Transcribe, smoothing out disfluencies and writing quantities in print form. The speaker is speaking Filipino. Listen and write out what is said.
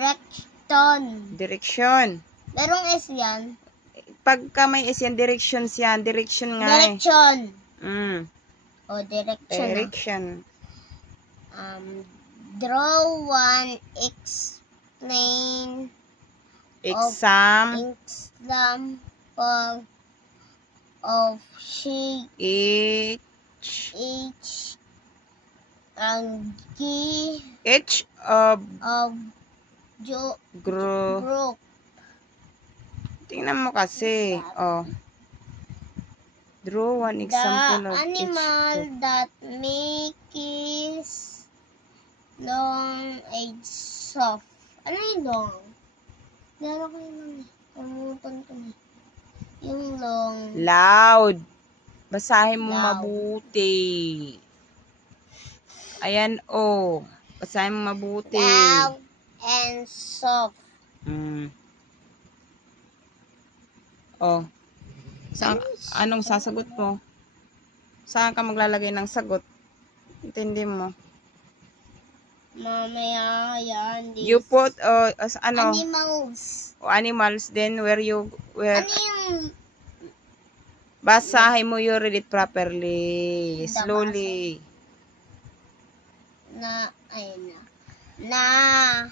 Direction. Direction. Merong S yan. Pagka may S yan, directions yan. Direction nga eh. Direction. O, direction. direction. Draw one. Explain. Example of shape. Each of group. Tingnan mo kasi. Oh. Draw one example of each animal group. that makes long age soft. Ano yung long? Laro ko yun. Kamutan ko na. Yung long. Loud. Basahin mo Loud. mabuti. Ayan, oh. Basahin mo mabuti. Loud and soft. Oh. Anong sasagot mo? Saan ka maglalagay ng sagot? Intindi mo. Mamaya yan. You put, ano? Animals. Animals, then where Ano yung basahin mo, you read it properly. Slowly. ayun na.